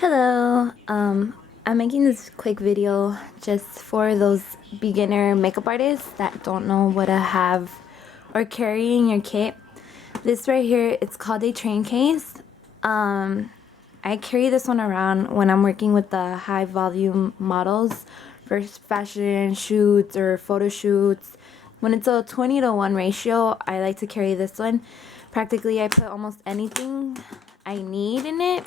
Hello, I'm making this quick video just for those beginner makeup artists that don't know what to have or carry in your kit. This right here, it's called a train case. I carry this one around when I'm working with the high volume models for fashion shoots or photo shoots. When it's a 20:1 ratio, I like to carry this one. Practically, I put almost anything I need in it.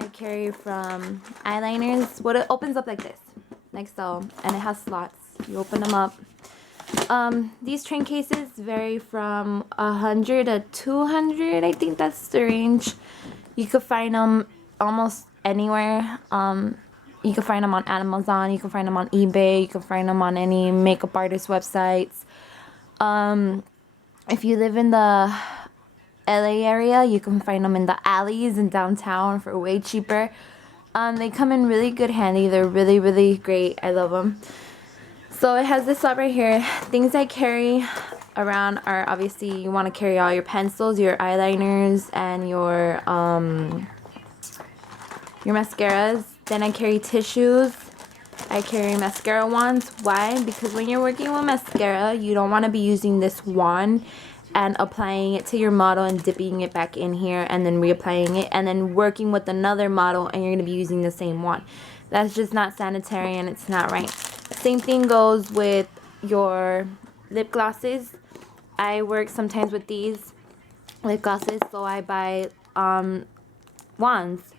I carry from eyeliners. What it opens up like this, like so, and it has slots. You open them up. These train cases vary from 100 to 200. I think that's the range. You could find them almost anywhere. You can find them on Amazon. You can find them on eBay. You can find them on any makeup artist websites. If you live in the LA area, you can find them in the alleys in downtown for way cheaper. They come in really good handy. They're really great. I love them. So it has this slot right here. Things I carry around are obviously you want to carry all your pencils, your eyeliners, and your mascaras. Then I carry tissues. I carry mascara wands. Why? Because when you're working with mascara, you don't want to be using this wand and applying it to your model and dipping it back in here and then reapplying it and then working with another model and you're going to be using the same one. That's just not sanitary and it's not right. Same thing goes with your lip glosses. I work sometimes with these lip glosses, so I buy wands.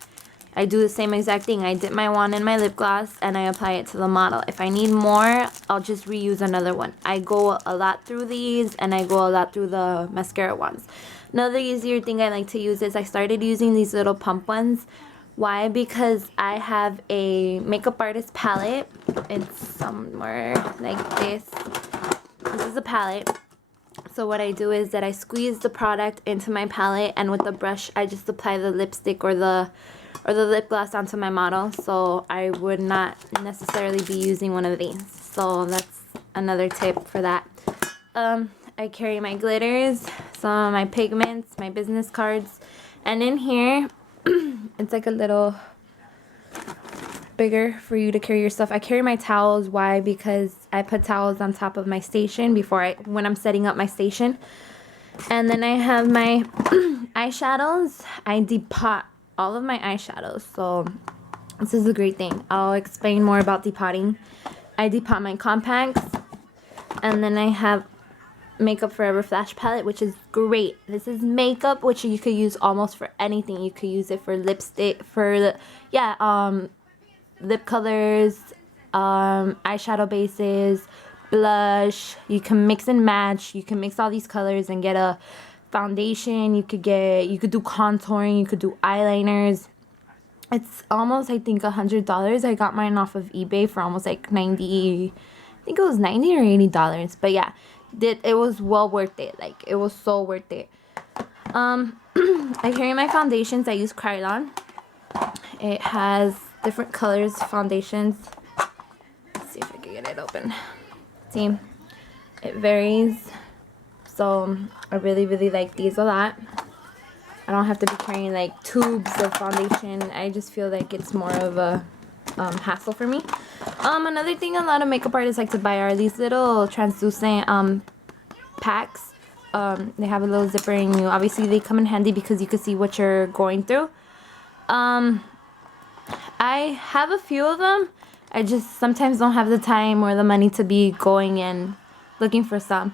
I do the same exact thing. I dip my wand in my lip gloss and I apply it to the model. If I need more, I'll just reuse another one. I go a lot through these and I go a lot through the mascara ones. Another easier thing I like to use is I started using these little pump ones. Why? Because I have a makeup artist palette. It's somewhere like this. This is a palette. So what I do is that I squeeze the product into my palette and with the brush I just apply the lipstick or the lip gloss onto my model, so I would not necessarily be using one of these. So that's another tip for that. I carry my glitters, some of my pigments, my business cards, and in here it's like a little bigger for you to carry your stuff. I carry my towels. Why? Because I put towels on top of my station when I'm setting up my station. And then I have my eyeshadows. I depot all of my eyeshadows, so this is a great thing. I'll explain more about depotting. I depot my compacts, and then I have Makeup Forever Flash Palette, which is great. This is makeup which you could use almost for anything. You could use it for lipstick, for lip colors, eyeshadow bases, blush. You can mix and match. You can mix all these colors and get a foundation. You could do contouring, you could do eyeliners. It's almost, I think, $100. I got mine off of eBay for almost like 90, I think it was 90 or $80. But yeah, it was well worth it. Like, it was so worth it. I carry my foundations. I use Krylon. It has different colors foundations. Let's see if I can get it open. See, it varies. So I really like these a lot. I don't have to be carrying like tubes of foundation. I just feel like it's more of a hassle for me. Another thing a lot of makeup artists like to buy are these little translucent packs. They have a little zipper in you. Obviously they come in handy because you can see what you're going through. I have a few of them. I just sometimes don't have the time or the money to be going and looking for some.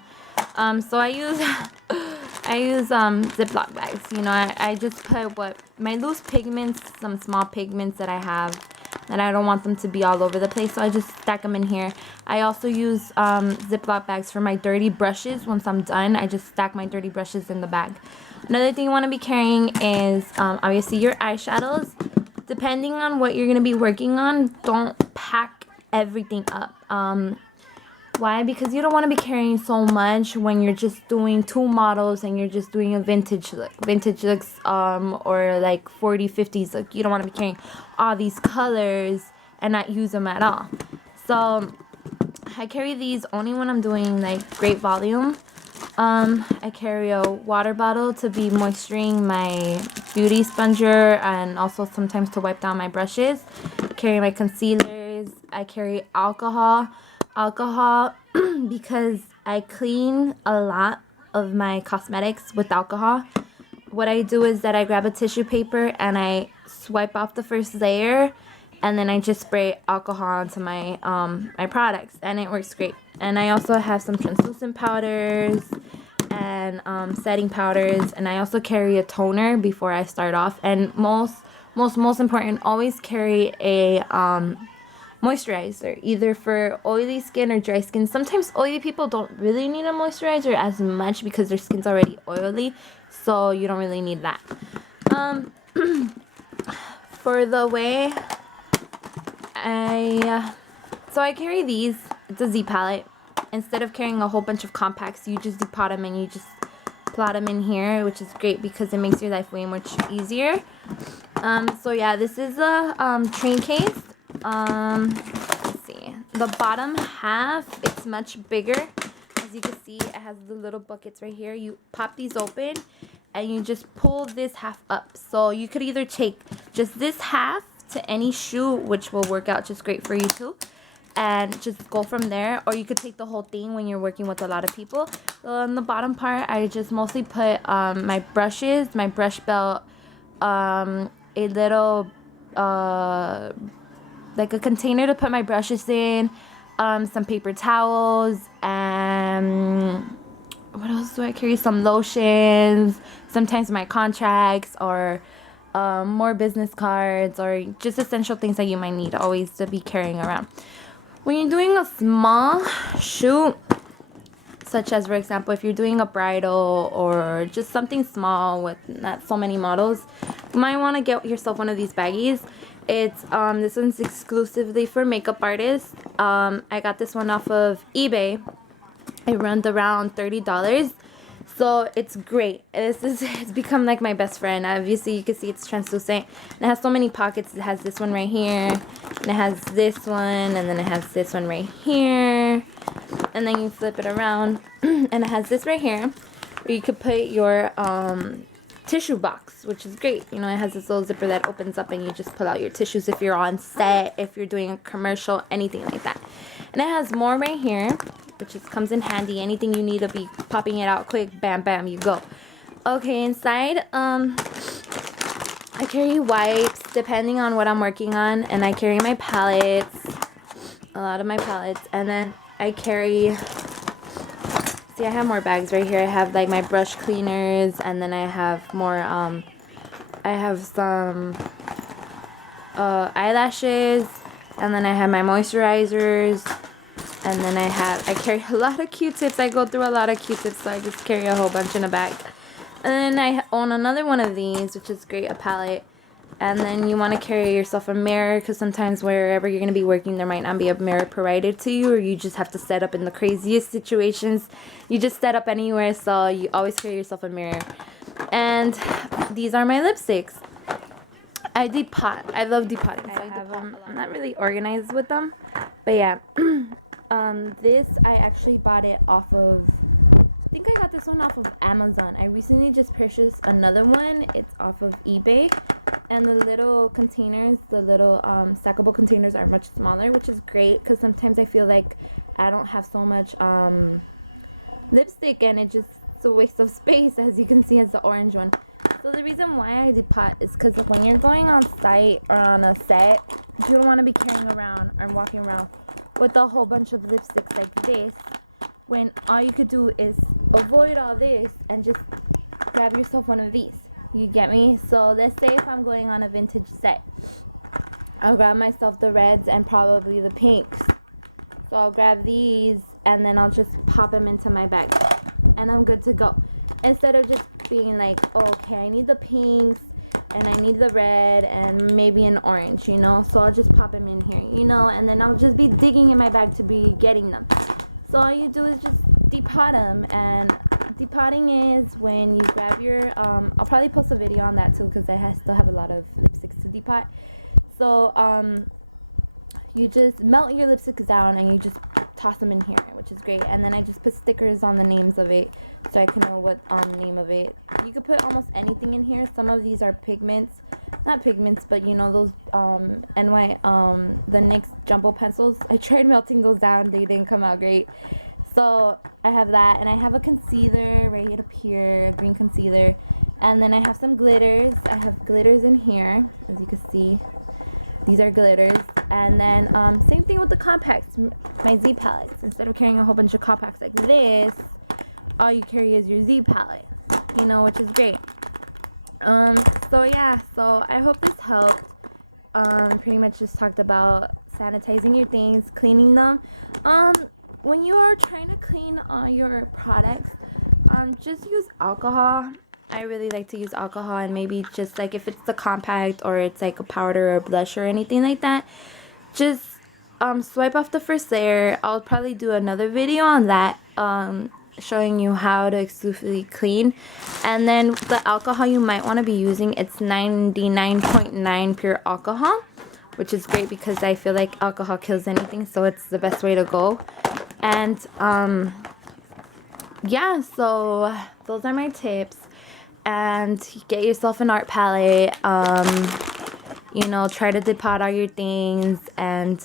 So I use Ziploc bags. You know, I just put my loose pigments, some small pigments that I have, and I don't want them to be all over the place, so I just stack them in here. I also use Ziploc bags for my dirty brushes. Once I'm done, I just stack my dirty brushes in the bag. Another thing you want to be carrying is obviously your eyeshadows. Depending on what you're going to be working on, don't pack everything up. Why? Because you don't want to be carrying so much when you're just doing two models and you're just doing a vintage looks or like 40s, 50s look. You don't want to be carrying all these colors and not use them at all. So I carry these only when I'm doing like great volume. I carry a water bottle to be moisturizing my beauty sponger and also sometimes to wipe down my brushes. Carry my concealers. I carry alcohol. Alcohol because I clean a lot of my cosmetics with alcohol. What I do is that I grab a tissue paper and I swipe off the first layer, and then I just spray alcohol onto my my products, and it works great. And I also have some translucent powders and setting powders, and I also carry a toner before I start off. And most important, always carry a moisturizer, either for oily skin or dry skin. Sometimes oily people don't really need a moisturizer as much because their skin's already oily, so you don't really need that. For the way I carry these. It's a Z palette. Instead of carrying a whole bunch of compacts, you just depot them and you just plot them in here, which is great because it makes your life way much easier. So yeah, this is a train case. Let's see. The bottom half, it's much bigger. As you can see, it has the little buckets right here. You pop these open and you just pull this half up. So you could either take just this half to any shoe, which will work out just great for you too, and just go from there, or you could take the whole thing when you're working with a lot of people. So on the bottom part, I just mostly put my brushes, my brush belt, a little like a container to put my brushes in, some paper towels, and what else do I carry? Some lotions, sometimes my contracts, or more business cards, or just essential things that you might need always to be carrying around. When you're doing a small shoot, such as, for example, if you're doing a bridal or just something small with not so many models, you might want to get yourself one of these baggies. It's this one's exclusively for makeup artists. I got this one off of eBay. It runs around $30. So it's great. It's become like my best friend. Obviously, you can see it's translucent. And it has so many pockets. It has this one right here, and it has this one, and then it has this one right here. And then you flip it around, and it has this right here, where you could put your tissue box, which is great. You know, it has this little zipper that opens up, and you just pull out your tissues if you're on set, if you're doing a commercial, anything like that. And it has more right here, which just comes in handy. Anything you need to be popping it out quick, bam bam, you go. Okay, inside I carry wipes depending on what I'm working on, and I carry my palettes, a lot of my palettes, and then I carry, see, I have more bags right here. I have like my brush cleaners, and then I have more I have some eyelashes, and then I have my moisturizers. And then I carry a lot of Q-tips. I go through a lot of Q-tips, so I just carry a whole bunch in a bag. And then I own another one of these, which is great, a palette. And then you want to carry yourself a mirror, because sometimes wherever you're going to be working, there might not be a mirror provided to you, or you just have to set up in the craziest situations. You just set up anywhere, so you always carry yourself a mirror. And these are my lipsticks. I depot. I love depotting, so I have them. I'm not really organized with them, but yeah. This, I actually bought it off of, I think I got this one off of Amazon. I recently just purchased another one. It's off of eBay. And the little containers, the little stackable containers are much smaller, which is great because sometimes I feel like I don't have so much lipstick, and it's a waste of space, as you can see as the orange one. So the reason why I depot is because when you're going on site or on a set, you don't want to be carrying around or walking around with a whole bunch of lipsticks like this, when all you could do is avoid all this and just grab yourself one of these. You get me? So let's say if I'm going on a vintage set, I'll grab myself the reds and probably the pinks. So I'll grab these and then I'll just pop them into my bag and I'm good to go. Instead of just being like, oh, okay, I need the pinks and I need the red and maybe an orange, you know, so I'll just pop them in here, you know, and then I'll just be digging in my bag to be getting them. So all you do is just depot them, and depotting is when you grab your, I'll probably post a video on that too because I still have a lot of lipsticks to depot. So you just melt your lipsticks down and you just toss them in here, which is great. And then I just put stickers on the names of it so I can know what name of it. You could put almost anything in here. Some of these are pigments, not pigments, but you know those the NYX jumbo pencils. I tried melting those down, they didn't come out great. So I have that, and I have a concealer right up here, a green concealer, and then I have some glitters. I have glitters in here, as you can see. These are glitters, and then same thing with the compacts, my Z palettes. Instead of carrying a whole bunch of compacts like this, all you carry is your Z palette, you know, which is great. So yeah, so I hope this helped. Pretty much just talked about sanitizing your things, cleaning them. When you are trying to clean your products, just use alcohol. I really like to use alcohol, and maybe just like if it's the compact or it's like a powder or blush or anything like that, just swipe off the first layer. I'll probably do another video on that, showing you how to exclusively clean. And then the alcohol you might want to be using, it's 99.9 pure alcohol, which is great because I feel like alcohol kills anything, so it's the best way to go. And yeah, so those are my tips. And get yourself an art palette. You know, try to depot all your things, and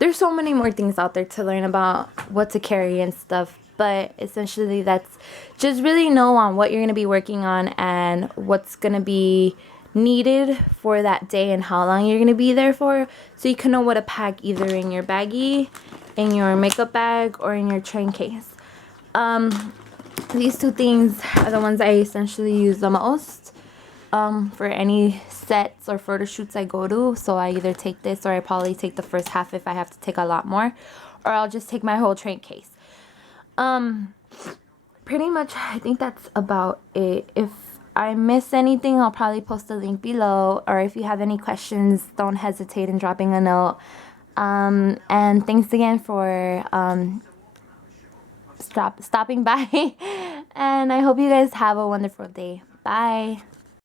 there's so many more things out there to learn about what to carry and stuff, but essentially that's just really know on what you're going to be working on and what's going to be needed for that day and how long you're going to be there for, so you can know what to pack either in your baggie, in your makeup bag, or in your train case. These two things are the ones I essentially use the most for any sets or photo shoots I go to. So I either take this, or I probably take the first half if I have to take a lot more, or I'll just take my whole train case. Pretty much I think that's about it. If I miss anything, I'll probably post a link below, or if you have any questions, don't hesitate in dropping a note. And thanks again for stopping by, and I hope you guys have a wonderful day. Bye.